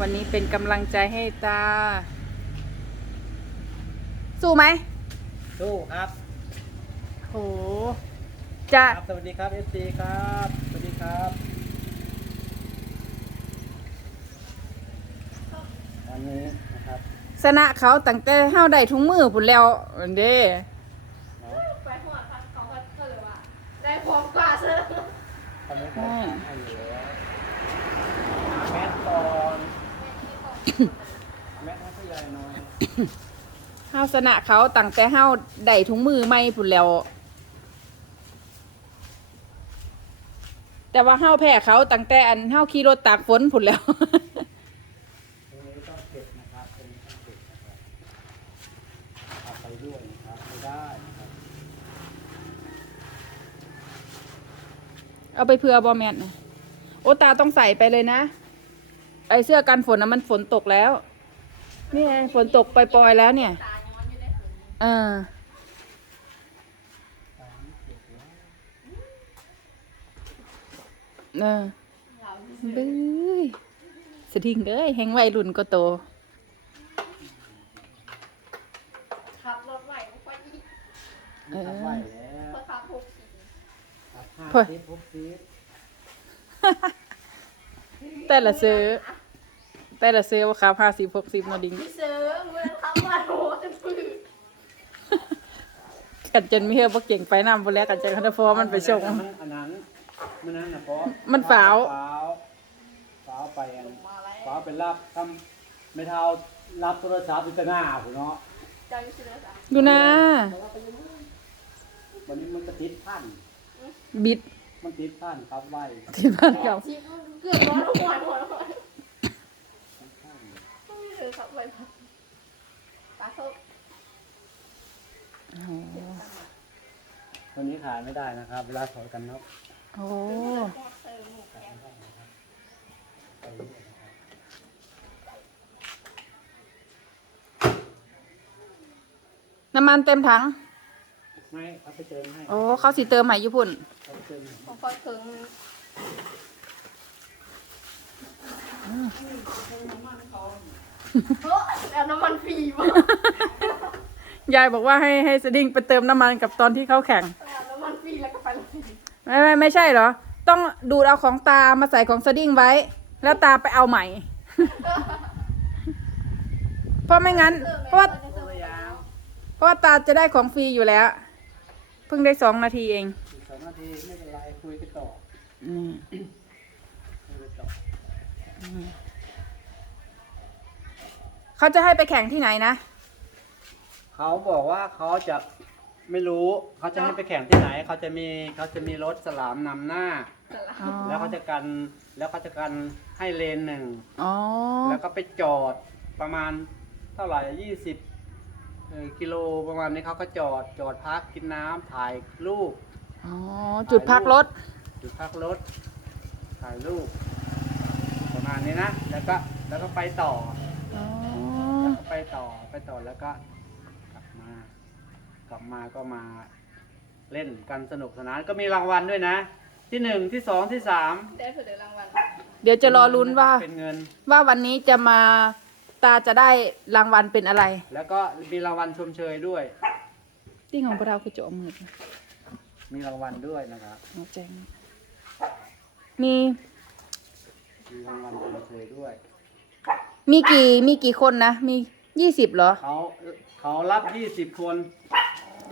วันนี้เป็นกำลังใจให้ตา สู้ไหมสู้ครับโหจะ ครับสวัสดีครับ FC ครับ สวัสดีครับ วันนี้นะครับชนะเขาตั้งแต่เฮาได้ทุงมือพุ่นแล้วอันเด้เนาะไปหัวทันเขาก็ก็เลยว่าได้พร้อมกว่าเซอทำให้เขาให้อยู่แล้วหาแมสก่อนแมสให้ผู้ใหญ่หน่อย เฮาชนะเขาตั้งแต่เฮาได้ทุงมือใหม่พุ่นแล้ว แต่ว่าเฮาแพ้เขาตั้งแต่อันเฮาขี่รถตากฝนพุ่นแล้วเอาไปเพื่อบอแมนนะโอตาต้องใส่ไปเลยนะ ไอเสื้อกันฝนนะมันฝนตกแล้ว นี่ไงฝนตกปล่อยๆแล้วเนี่ยตาย้อนอยู่ได้ถึงเออตามนี้เก็บแล้วเออเราบื้อสะดิ่งเอ้ยแหงวัยรุ่นก็โตขับรถไหวไม่ค่อยอีกเออทำไหวแล้วเพราะขับหกสิบครับห้าเฮ้ยสิบหกสิบ แต่ละซื้อ แต่ละซื้อว่าคาพาสิบหกสิบนอดิงพี่เซอร์เมื่อขับมาโหจะปืนกันจนไม่เฮอบ่เก่งไปนำพนแล้วกันจนคันฟอมันไปส่งมันอันนั้นมันนั้นนะเพราะมันฝาวฝาวฝาวไปอันมาแล้วฝาวไปรับทำไม่เท่ารับโทรศัพท์อยู่แต่หน้าผมเนาะเจ้าอยู่เซอร์สะดูนะวันนี้มันก็ติดพันบิดมันติดพันครับไว้ที่บ้านเขาชิบเกือบร้อนหัวหัวหัวต้องมีเซอร์ขับไวพักตาเขาโอ้วันนี้ขายไม่ได้นะครับ เวลาถอดกันนาะโอ้น้ำมันเต็มถัง ไม่เขาไปเติมให้ โอ้ เขาสิเติมใหม่ญี่ปุ่นเขาไปเติมให้พอพอถึง เฮ้ยแล้วน้ำมันฟรีป่ะยายบอกว่าให้ให้สดิ้งไปเติมน้ำมันกับตอนที่เขาแข่งแล้วน้ำมันฟรีแล้วก็ไปเลยไม่ไม่ไม่ใช่เหรอ ต้องดูดเอาของตามาใส่ของสดิ้งไว้ แล้วตาไปเอาใหม่ เพราะไม่งั้น เพราะว่าเพราะว่าตาจะได้ของฟรีอยู่แล้ว เพิ่งได้สองนาทีเอง อีกสองนาทีไม่เป็นไรคุยกันต่อ อืมคุยกันต่อ เขาจะให้ไปแข่งที่ไหนนะ เขาบอกว่าเขาจะไม่รู้เขาจะให้ไปแข่งที่ไหนเขาจะมีเขาจะมีรถสลามนำหน้าอ๋อแล้วเขาจะกันแล้วเขาจะกันให้เลนหนึ่งอ๋อแล้วก็ไปจอดประมาณเท่าไหร่ยี่สิบกิโลประมาณนี้เขาก็จอดจอดพักกินน้ำถ่ายรูปอ๋อจุดพักรถ จุดพักรถถ่ายรูป ประมาณนี้นะ แล้วก็แล้วก็ไปต่ออ๋อแล้วก็ไปต่อไปต่อแล้วก็กลับมา กลับมาก็มาเล่นกันสนุกสนานก็มีรางวัลด้วยนะ ที่หนึ่งที่สองที่สามได้เผื่อเดี๋ยวรางวัลเดี๋ยวจะรอลุ้นว่า เป็นเงิน ว่าวันนี้จะมาตาจะได้รางวัลเป็นอะไร แล้วก็มีรางวัลชมเชยด้วย ที่ของพวกเราคือโจมมือมีรางวัลด้วยนะครับ เอาแจงมี มีรางวัลชมเชยด้วย มีกี่มีกี่คนนะ มียี่สิบเหรอ เขาเขารับยี่สิบคน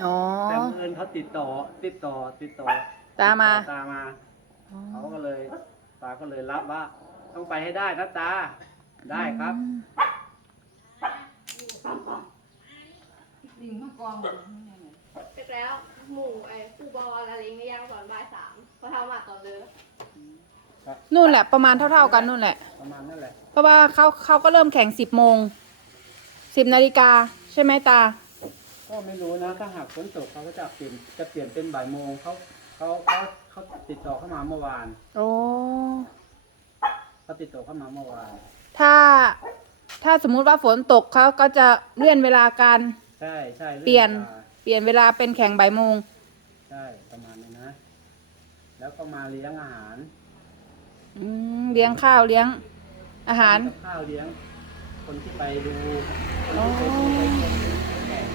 อ๋อ แต่เอิญเขาติดต่อ ติดต่อ ติดต่อตามมาตามา เขาก็เลย ตาก็เลยรับว่า ต้องไปให้ได้นะตา ได้ครับ เสร็จแล้วหมูไอ้ฟูบอลอะไรเงี้ยย่างก่อนบ่ายสามพอทำมาตอนเลย นู่นแหละประมาณเท่า ๆกันนู่นแหละ ประมาณนั่นแหละ เพราะว่าเขาเขาก็เริ่มแข่งสิบโมงสิบนาฬิกาใช่ไหมตา ก็ไม่รู้นะถ้าหากฝนตกเขาก็จะเปลี่ยนจะเปลี่ยนเป็นบ่ายโมงเขาเขาเขาเขาติดต่อเข้ามาเมื่อวานโอ้เขาติดต่อเข้ามาเมื่อวาน ถ้าถ้าสมมุติว่าฝนตกเขาก็จะเลื่อนเวลาการใช่ใช่เปลี่ยนรื่องวลาเปลี่ยนเวลาเป็นแข่งบ่ายโมง ใช่ประมาณนี้นะ แล้วก็มาเลี้ยงอาหาร อืมเลี้ยงข้าวเลี้ยง อาหาร กับข้าวเลี้ยง คนที่ไปดูอ๋อไปชมไปชมแขก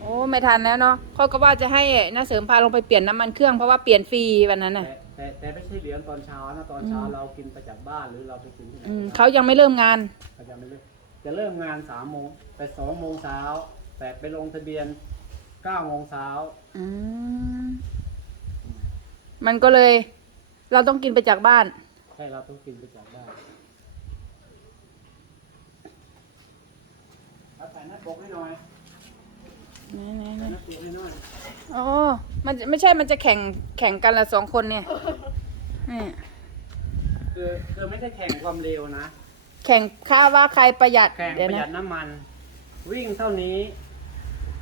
โอ้ไม่ทันแล้วเนาะเขาก็ว่าจะให้น้าเสริมพาลงไปเปลี่ยนน้ำมันเครื่องเพราะว่าเปลี่ยนฟรีวันนั้นน่ะแต่แต่แต่ไม่ใช่เลี้ยงตอนเช้านะตอนเช้าเรากินไปจากบ้านหรือเราไปกินที่ไหนอืมเขายังไม่เริ่มงาน เขาจะไม่เลิกจะเริ่มงานสามโมงไปสองโมงเช้าแต่ไปลงทะเบียนเก้าโมงเช้าอืมมันก็เลย เราต้องกินไปจากบ้าน ใช่เราต้องกินไปจากบ้านเอาใส่หน้าปกให้หน่อยนี่ใส่ๆหน้าปกให้หน่อยๆอ๋อมันไม่ใช่มันจะแข่งแข่งกันละสองคนเนี่ยนี่คือคือไม่ได้แข่งความเร็วนะ แข่งค่าว่าใครประหยัดแข่งเดี๋ยวประหยันะดน้ำมัน วิ่งเท่านี้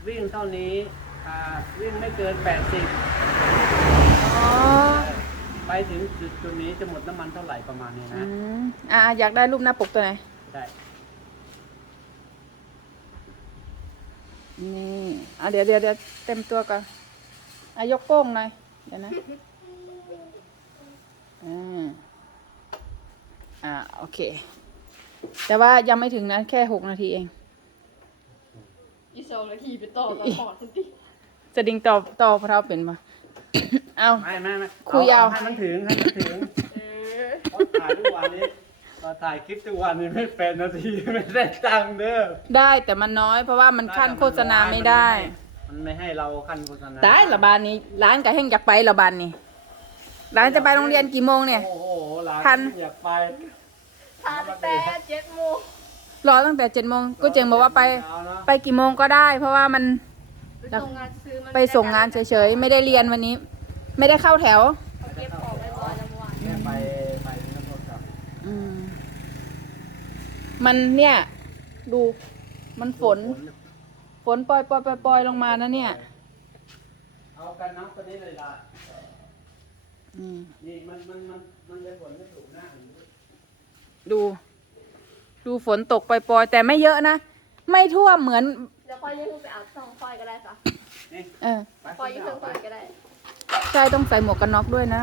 วิ่งเท่านี้อ่าวิ่งไม่เกินแปดสิบอ๋อ ไปถึงจุดจุดนี้จะหมดน้ำมันเท่าไหร่ประมาณนี้อืนะ มอ่าอยากได้รูปหน้าปกตัวไหน ได้ นี่อะเดี๋ยวเดี๋ยวเดี๋ยวเต็มตัวก่อนอะยกโป้งหน่อย เดี๋ยวนะอ่าอ่า โอเค แต่ว่ายังไม่ถึงนะ แค่หกนาทีเอง อีสองนาทีไปต่อกับหอดคุณติ จะดิ่งต่อต่อพระเราเป็นปะ เอา ไม่ไม่ไม่คุยเอา ให้มันถึงให้มันถึงเออเพราะถ่ายทุกวันนี้เราถ่ายคลิปทุกวันนี้ไม่เป็นนาทีไม่ได้ตังค์เด้อได้แต่มันน้อยเพราะว่ามันขั้นโฆษณาไม่ได้มันไม่ให้เราขั้นโฆษณาได้ละบานนี้ ร้านกะแห้งอยากไปละบานนี้ร้านจะไปโรงเรียนกี่โมงเนี่ย โอ้โหหลานทัน อยากไปทานแต่เจ็ดโมงรอตั้งแต่เจ็ดโมงก็เจงบอกว่าไป เช้เนอะไปกี่โมงก็ได้ เพราะว่ามัน ไปส่งงานซื้อมันไปส่งงานเฉยๆไม่ได้เรียนวันนี้ ไม่ได้เข้าแถวเขาเก็บของไว้ก่อนแล้วเมื่อวานแค่ไปไปนั่งรถกลับอืม มันเนี่ย ดู มันฝน ฝนปล่อยปล่อยปล่อยปล่อยลงมานะเนี่ย เอากันน้ำตัวนี้เลยล่ะอืม นี่มันมันมันมันเลยฝนไม่ถูกหน้าดู ดูฝนตกปล่อยๆ แต่ไม่เยอะนะ ไม่ท่วมเหมือน เดี๋ยวค่อยยื่นไปเอาซองค่อยก็ได้ค่ะ นี่เออ ไปค่อยยื่นเครื่องค่อยก็ได้ ใช่ต้องใส่หมวกกันน็อกด้วยนะ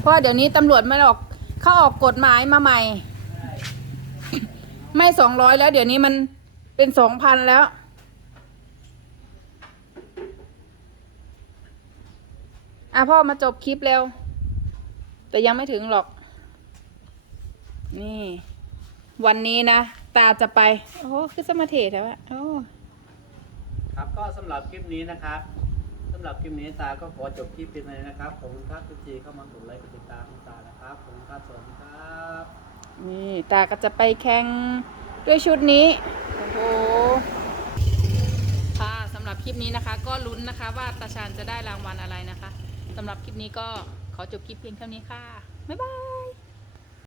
เพราะเดี๋ยวนี้ตำรวจไม่ออกเขาออกกฎหมายมาใหม่ ไม่สองร้อยแล้ว เดี๋ยวนี้มันเป็นสองพันแล้ว อะพ่อมาจบคลิปเร็วแต่ยังไม่ถึงหรอก นี่ วันนี้นะ ตาจะไป โอ้คือสมาเทศแล้วอะโอ้ครับก็สำหรับคลิปนี้นะครับสำหรับคลิปนี้ตาก็ขอจบคลิปเพียงเท่านี้นะครับขอบคุณครับทุกทีเข้ามากดไลค์กดติดตามของตานะครับขอบคุณครับสวัสดีครับนี่ตาก็จะไปแข่งด้วยชุดนี้ โอ้โห ค่ะสำหรับคลิปนี้นะคะ ก็ลุ้นนะคะว่าตาชานจะได้รางวัลอะไรนะคะสำหรับคลิปนี้ก็ขอจบคลิปเพียงเท่านี้ค่ะ บ๊ายบาย